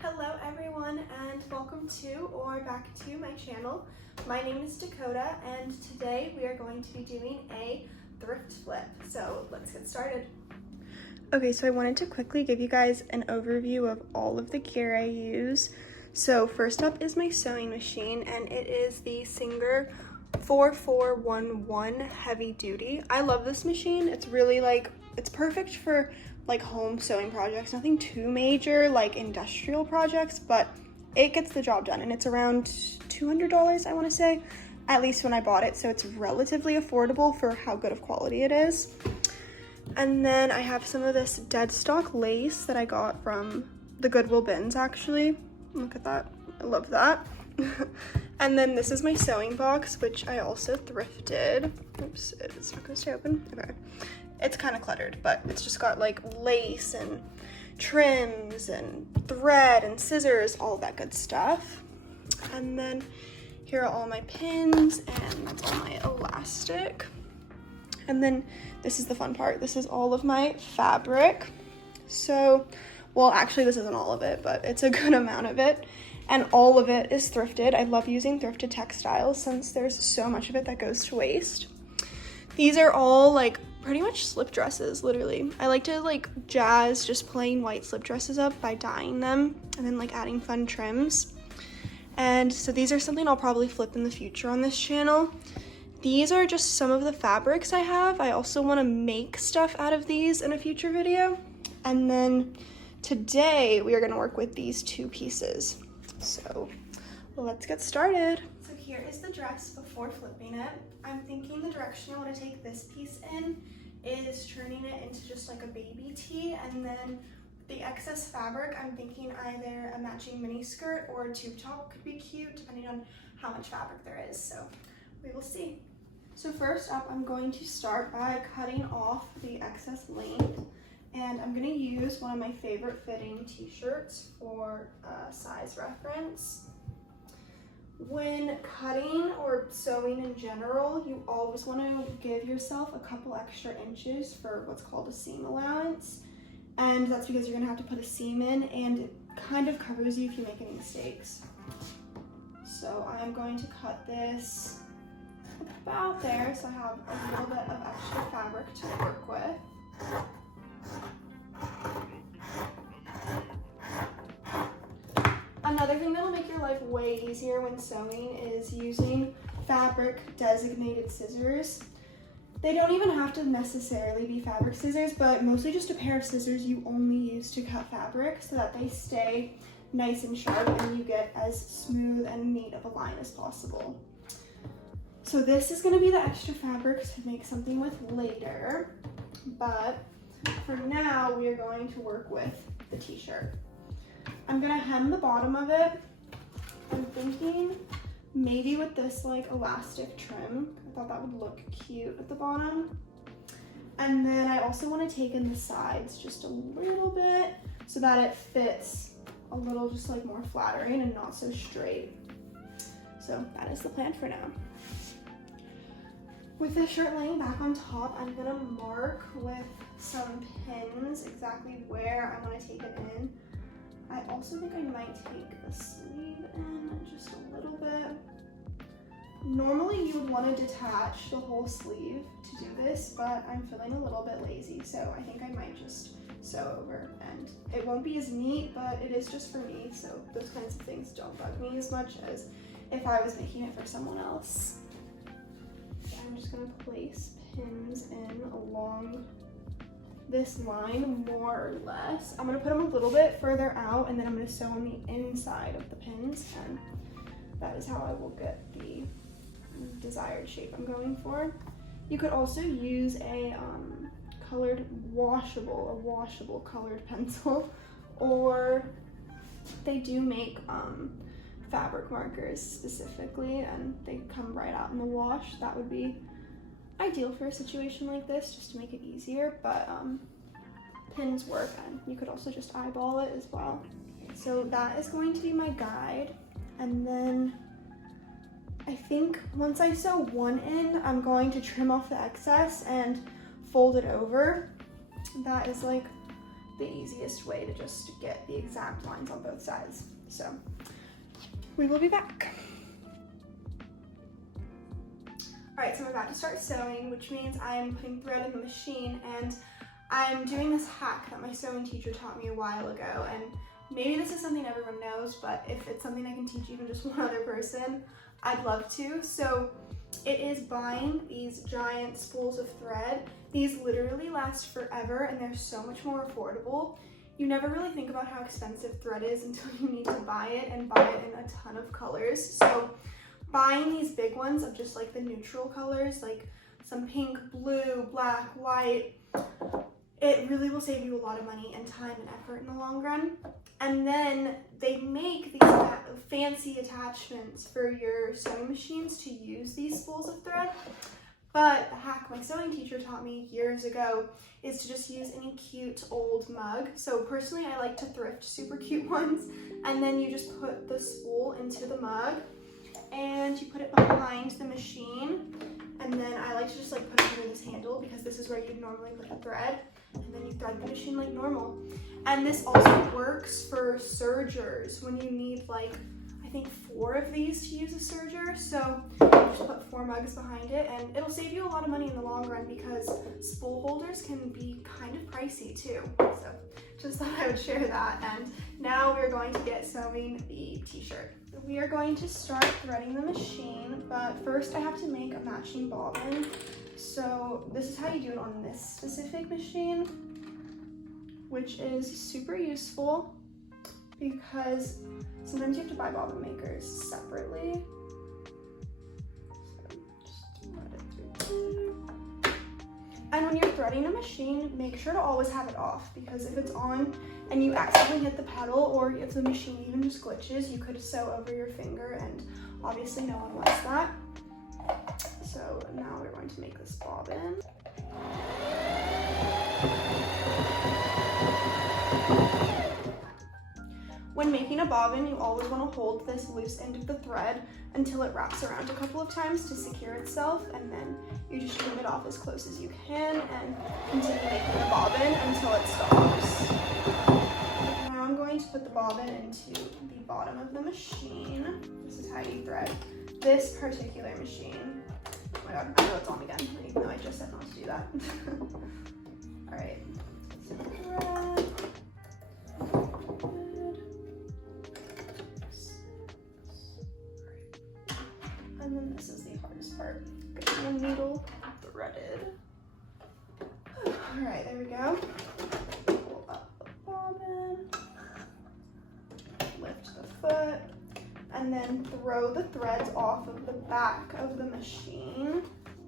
Hello everyone and welcome to or back to my channel. My name is Dakota and today we are going to be doing a thrift flip. So let's get started. Okay, so I wanted to quickly give you guys an overview of all of the gear I use. So first up is my sewing machine and it is the Singer 4411 heavy duty. I love this machine. It's really it's perfect for like home sewing projects, nothing too major like industrial projects, but it gets the job done and it's around $200 I want to say, at least when I bought it, so it's relatively affordable for how good of quality it is. And then I have some of this dead stock lace that I got from the Goodwill bins actually. Look at that, I love that. And then this is my sewing box, which I also thrifted. Oops, it's not gonna stay open, okay. It's kind of cluttered, but it's just got like lace and trims and thread and scissors, all that good stuff. And then here are all my pins and that's all my elastic. And then this is the fun part. This is all of my fabric. So, well, actually this isn't all of it, but it's a good amount of it. And all of it is thrifted. I love using thrifted textiles since there's so much of it that goes to waste. These are all like pretty much slip dresses, literally. I like to like jazz just plain white slip dresses up by dyeing them and then like adding fun trims. And so these are something I'll probably flip in the future on this channel. These are just some of the fabrics I have. I also want to make stuff out of these in a future video. And then today we are going to work with these two pieces. So let's get started. So here is the dress before flipping it. I'm thinking the direction I want to take this piece in is turning it into just like a baby tee, and then the excess fabric, I'm thinking either a matching mini skirt or a tube top could be cute depending on how much fabric there is, so we will see. So first up, I'm going to start by cutting off the excess length, and I'm going to use one of my favorite fitting t-shirts for size reference. When cutting or sewing in general, you always want to give yourself a couple extra inches for what's called a seam allowance. And that's because you're going to have to put a seam in and it kind of covers you if you make any mistakes. So I'm going to cut this about there so I have a little bit of extra fabric to work with. Another thing that'll make your life way easier when sewing is using fabric designated scissors. They don't even have to necessarily be fabric scissors, but mostly just a pair of scissors you only use to cut fabric so that they stay nice and sharp and you get as smooth and neat of a line as possible. So this is going to be the extra fabric to make something with later, but for now we are going to work with the t-shirt. I'm gonna hem the bottom of it. I'm thinking maybe with this like elastic trim. I thought that would look cute at the bottom. And then I also want to take in the sides just a little bit so that it fits a little just like more flattering and not so straight. So that is the plan for now. With the shirt laying back on top, I'm gonna mark with some pins exactly where I want to take it in. I also think I might take the sleeve in just a little bit. Normally you would want to detach the whole sleeve to do this, but I'm feeling a little bit lazy, so I think I might just sew over. And it won't be as neat, but it is just for me, so those kinds of things don't bug me as much as if I was making it for someone else. I'm just going to place pins in along this line more or less. I'm going to put them a little bit further out and then I'm going to sew on the inside of the pins, and that is how I will get the desired shape I'm going for. You could also use a washable colored pencil, or they do make fabric markers specifically and they come right out in the wash. That would be ideal for a situation like this, just to make it easier, but pins work, and you could also just eyeball it as well. So that is going to be my guide, and then I think once I sew one end, I'm going to trim off the excess and fold it over. That is like the easiest way to just get the exact lines on both sides. So we will be back. All right, so I'm about to start sewing, which means I'm putting thread in the machine, and I'm doing this hack that my sewing teacher taught me a while ago, and maybe this is something everyone knows, but if it's something I can teach even just one other person, I'd love to. So it is buying these giant spools of thread. These literally last forever, and they're so much more affordable. You never really think about how expensive thread is until you need to buy it, and buy it in a ton of colors. So buying these big ones of just like the neutral colors, like some pink, blue, black, white, it really will save you a lot of money and time and effort in the long run. And then they make these fancy attachments for your sewing machines to use these spools of thread. But the hack my sewing teacher taught me years ago is to just use any cute old mug. So personally, I like to thrift super cute ones, and then you just put the spool into the mug and you put it behind the machine. And then I like to just like put it under this handle, because this is where you'd normally put the thread, and then you thread the machine like normal. And this also works for sergers when you need like, I think 4 of these to use a serger. So you just put 4 mugs behind it, and it'll save you a lot of money in the long run, because spool holders can be kind of pricey too. So just thought I would share that. And now we're going to get sewing the t-shirt. We are going to start threading the machine, but first I have to make a matching bobbin. So this is how you do it on this specific machine, which is super useful because sometimes you have to buy bobbin makers separately. So just thread it through. And when you're threading a machine, make sure to always have it off, because if it's on and you accidentally hit the pedal, or if the machine even just glitches, you could sew over your finger, and obviously no one wants that. So now we're going to make this bobbin. When making a bobbin, you always want to hold this loose end of the thread until it wraps around a couple of times to secure itself, and then you just trim it off as close as you can and continue making the bobbin until it stops. Now I'm going to put the bobbin into the bottom of the machine. This is how you thread this particular machine. Oh my god, I know it's on again, even though I just said not to do that. All right, so thread. And then this is the hardest part, getting the needle threaded. All right, there we go. Pull up the bobbin, lift the foot, and then throw the threads off of the back of the machine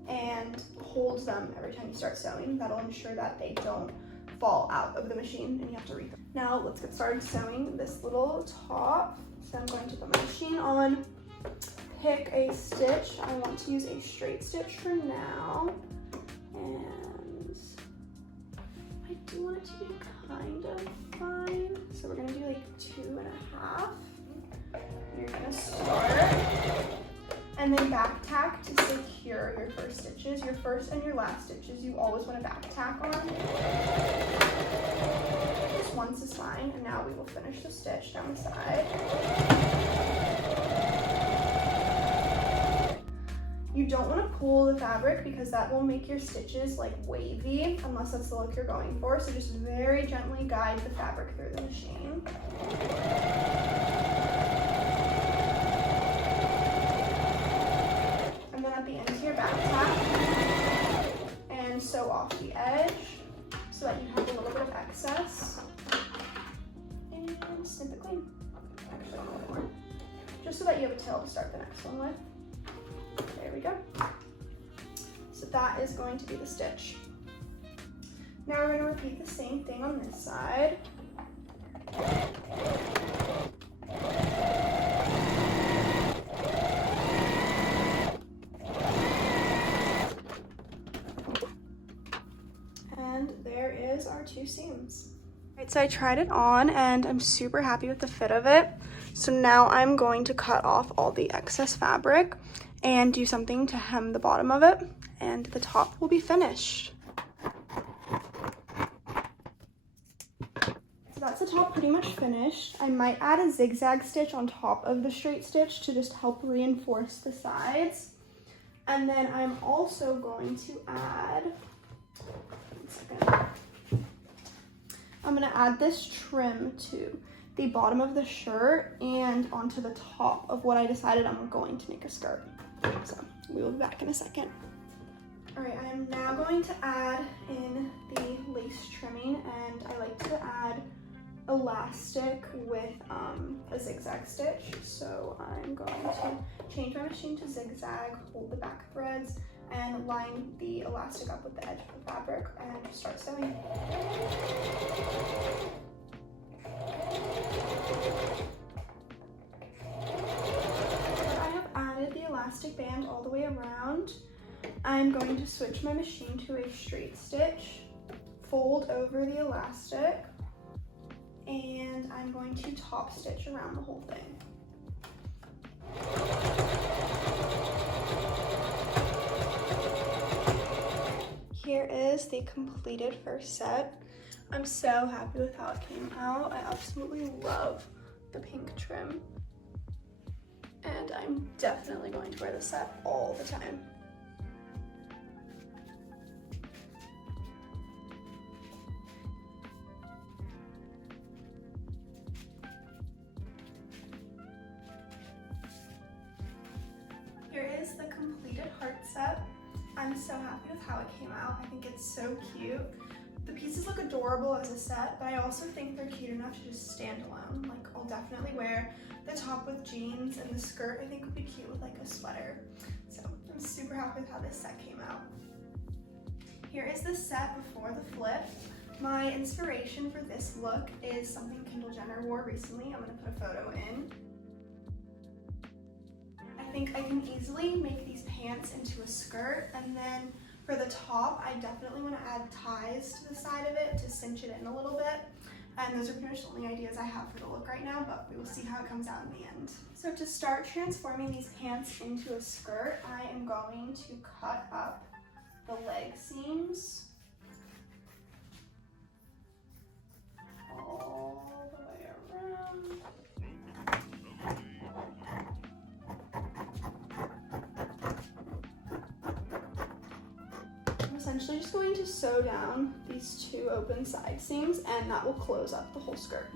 and hold them every time you start sewing. That'll ensure that they don't fall out of the machine and you have to read them. Now let's get started sewing this little top. So I'm going to put my machine on, pick a stitch. I want to use a straight stitch for now, and I do want it to be kind of fine, so we're gonna do like 2.5. You're gonna start and then back tack to secure your first stitches. Your first and your last stitches you always want to back tack on. Just once is fine, and now we will finish the stitch down the side. You don't want to pull the fabric, because that will make your stitches like wavy, unless that's the look you're going for. So just very gently guide the fabric through the machine. And then at the end here, back tack and sew off the edge so that you have a little bit of excess. And snip it clean. Actually, one more. Just so that you have a tail to start the next one with. There we go. So that is going to be the stitch. Now we're going to repeat the same thing on this side. And there is our 2 seams. Right, so I tried it on and I'm super happy with the fit of it. So now I'm going to cut off all the excess fabric and do something to hem the bottom of it, and the top will be finished. pretty much finished. I might add a zigzag stitch on top of the straight stitch to just help reinforce the sides. And then I'm also going to add, I'm gonna add this trim to the bottom of the shirt and onto the top of what I decided I'm going to make a skirt. So we will be back in a second. All right, I am now going to add in the lace trimming, and I like to add elastic with a zigzag stitch. So I'm going to change my machine to zigzag, hold the back threads, and line the elastic up with the edge of the fabric and just start sewing. I have added the elastic band all the way around. I'm going to switch my machine to a straight stitch, fold over the elastic, and I'm going to top stitch around the whole thing. Here is the completed first set. I'm so happy with how it came out. I absolutely love the pink trim, and I'm definitely going to wear this set all the time. Here is the completed heart set. I'm so happy with how it came out. I think it's so cute. The pieces look adorable as a set, but I also think they're cute enough to just stand alone. Like, I'll definitely wear the top with jeans, and the skirt I think would be cute with like a sweater. So I'm super happy with how this set came out. Here is the set before the flip. My inspiration for this look is something Kendall Jenner wore recently. I'm gonna put a photo in. I think I can easily make these pants into a skirt, and then for the top, I definitely want to add ties to the side of it to cinch it in a little bit. And those are pretty much the only ideas I have for the look right now, but we will see how it comes out in the end. So to start transforming these pants into a skirt, I am going to cut up the leg seams all the way around. Essentially just going to sew down these two open side seams, and that will close up the whole skirt.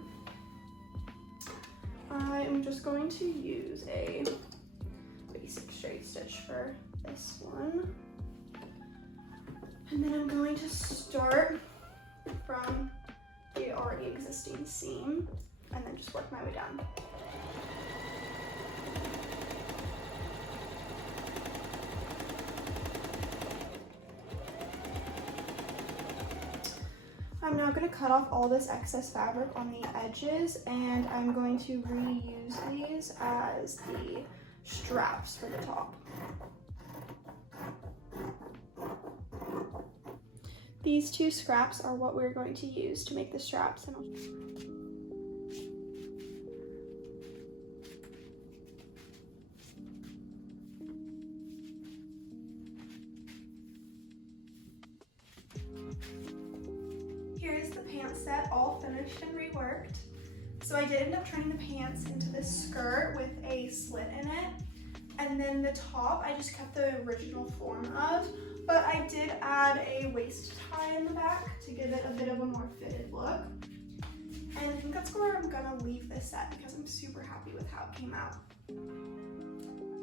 I am just going to use a basic straight stitch for this one. And then I'm going to start from the already existing seam and then just work my way down. I'm now going to cut off all this excess fabric on the edges, and I'm going to reuse these as the straps for the top. These two scraps are what we're going to use to make the straps. And here is the pant set, all finished and reworked. So I did end up turning the pants into this skirt with a slit in it. And then the top, I just kept the original form of, but I did add a waist tie in the back to give it a bit of a more fitted look. And I think that's where I'm gonna leave this set because I'm super happy with how it came out.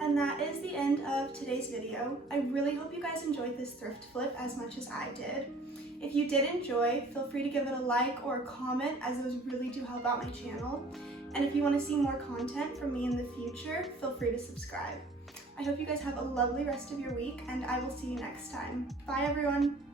And that is the end of today's video. I really hope you guys enjoyed this thrift flip as much as I did. If you did enjoy, feel free to give it a like or a comment, as those really do help out my channel. And if you want to see more content from me in the future, feel free to subscribe. I hope you guys have a lovely rest of your week, and I will see you next time. Bye everyone!